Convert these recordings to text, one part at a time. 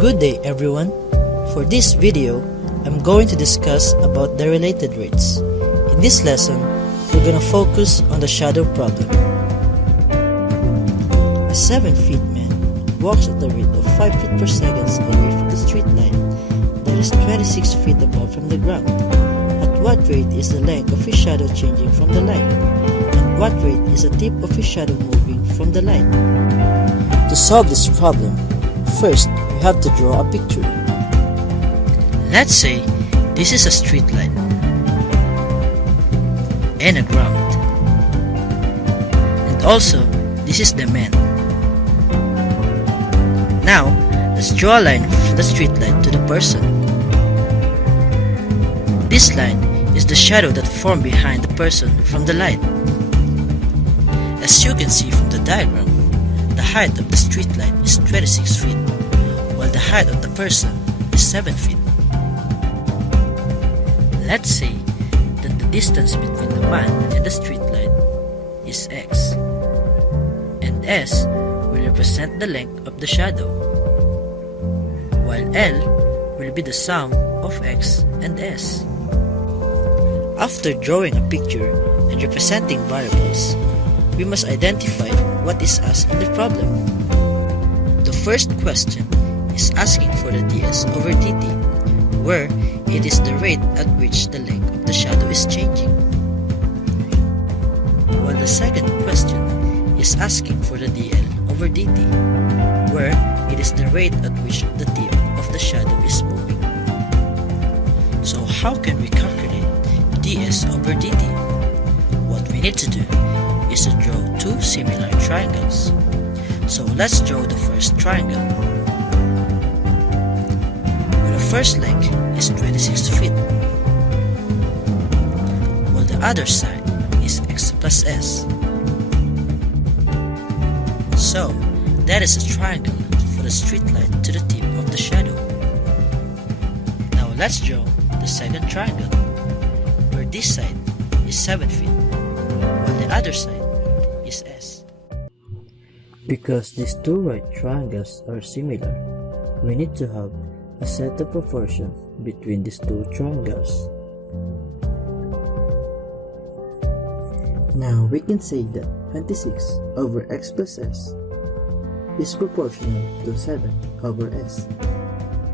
Good day everyone. For this video, I'm going to discuss about the related rates. In this lesson, we're gonna focus on the shadow problem. A 7 feet man walks at the rate of 5 feet per second away from the street light that is 26 feet above from the ground. At what rate is the length of his shadow changing from the light? At what rate is the tip of his shadow moving from the light? To solve this problem, first we have to draw a picture. Let's say this is a street light and a ground, and also this is the man. Now let's draw a line from the street light to the person. This line is the shadow that formed behind the person from the light. As you can see from the diagram, the height of the street light is 26 feet, while the height of the person is 7 feet. Let's say that the distance between the man and the street light is x, and s will represent the length of the shadow, while L will be the sum of x and s. After drawing a picture and representing variables, we must identify what is asked in the problem. The first question is asking for the ds over dt, where it is the rate at which the length of the shadow is changing. While the second question is asking for the dl over dt, where it is the rate at which the tip of the shadow is moving. So how can we calculate ds over dt? What we need to do is to draw two similar triangles. So let's draw the first triangle. The first length is 26 feet, while the other side is x plus s. So that is a triangle for the street light to the tip of the shadow. Now let's draw the second triangle, where this side is 7 feet, while the other side is s. Because these two right triangles are similar, we need to have a set of proportion between these two triangles. Now we can say that 26 over x plus s is proportional to 7 over s.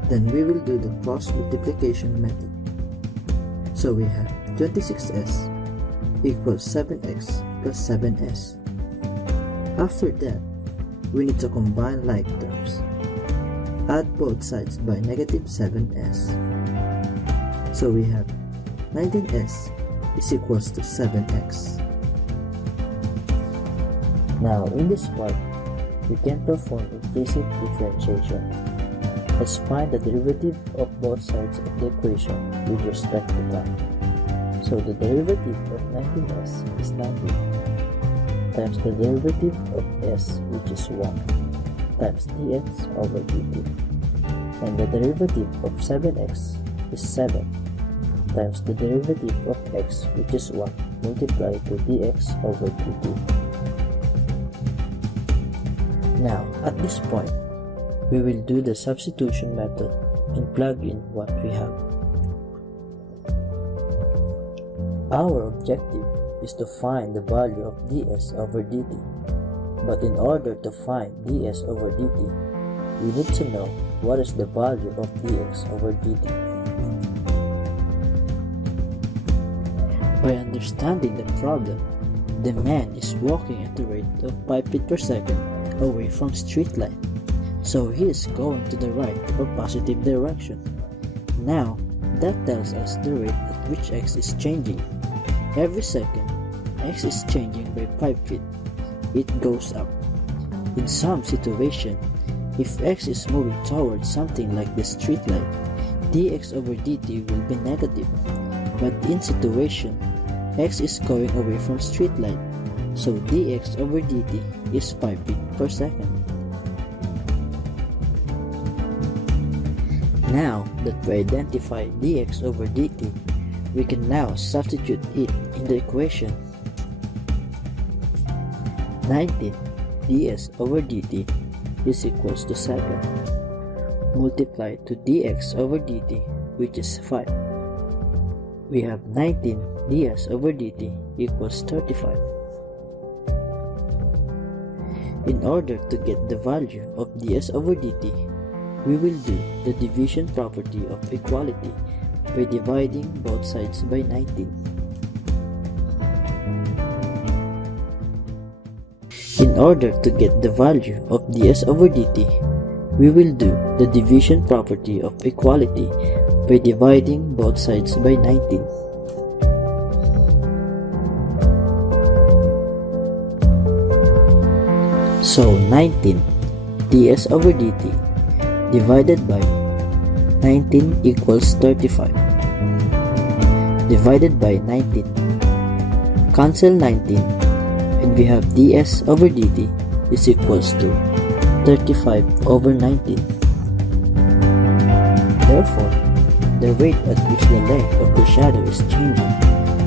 Then we will do the cross multiplication method. So we have 26s equals 7x plus 7s. After that, we need to combine like terms. Add both sides by negative 7s. So we have 19s is equals to 7x. Now in this part, we can perform implicit differentiation. Let's find the derivative of both sides of the equation with respect to time. So the derivative of 19s is 19 times the derivative of s, which is 1, times dx over dt, and the derivative of 7x is 7 times the derivative of x, which is 1, multiplied to dx over dt. Now at this point, we will do the substitution method and plug in what we have. Our objective is to find the value of ds over dt, but in order to find ds over dt, we need to know what is the value of dx over dt. By understanding the problem, the man is walking at the rate of 5 feet per second away from street light, so he is going to the right or positive direction. Now that tells us the rate at which x is changing. Every second, x is changing by 5 feet. It goes up. In some situation, if x is moving towards something like the street light, dx over dt will be negative. But in situation, x is going away from street light, so dx over dt is 5 feet per second. Now that we identify dx over dt, we can now substitute it in the equation. 19 ds over dt is equals to 7, multiplied to dx over dt, which is 5. We have 19 ds over dt equals 35. In order to get the value of ds over dt, we will do the division property of equality by dividing both sides by 19. In order to get the value of ds over dt, we will do the division property of equality by dividing both sides by 19. So 19 ds over dt divided by 19 equals 35. Divided by 19. Cancel 19 and we have ds over dt is equals to 35 over 19. Therefore, the rate at which the length of the shadow is changing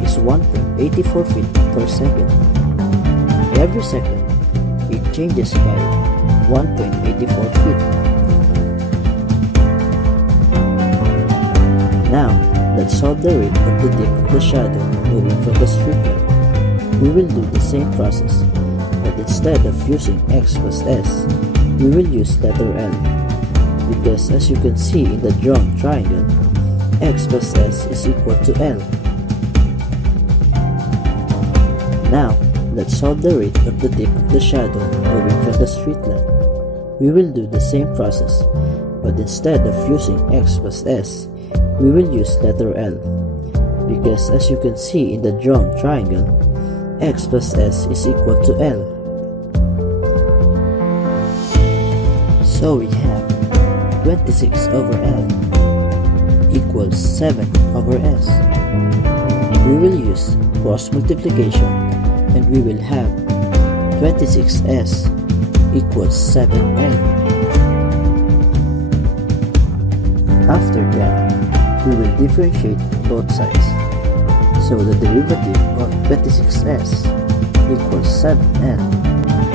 is 1.84 feet per second. Every second, it changes by 1.84 feet. Now, let's solve the rate of the dip of the shadow moving from the street line. We will do the same process, but instead of using x plus s, we will use letter L, because as you can see in the drawn triangle, x plus s is equal to L. Now, let's solve the rate of the dip of the shadow moving from the street line. We will do the same process, but instead of using x plus s, we will use letter L, because as you can see in the drawn triangle, x plus s is equal to L. So we have 26 over L equals 7 over s. We will use cross multiplication and we will have 26s equals 7l. After that, we will differentiate both sides. So the derivative of 26s equals 7l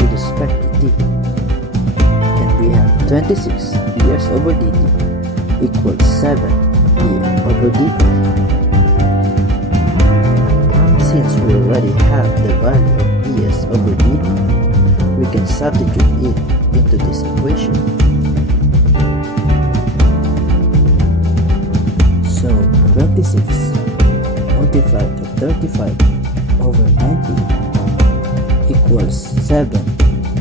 with respect to t. And we have 26 ds over dt equals 7 dm over dt. Since we already have the value of ds over dt, we can substitute it into this equation. So 26 multiplied to 35 over 19 equals 7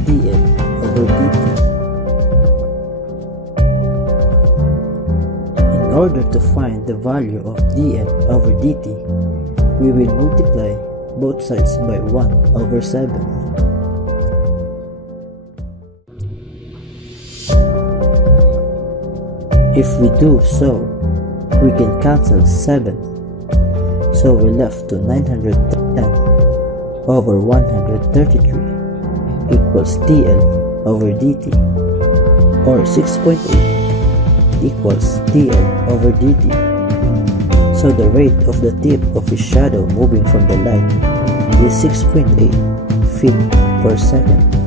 dm over dt. In order to find the value of dm over dt, we will multiply both sides by 1 over 7. If we do so, we can cancel 7, so we're left to 910 over 133 equals dl over dt, or 6.8 equals dl over dt. So the rate of the tip of his shadow moving from the light is 6.8 feet per second.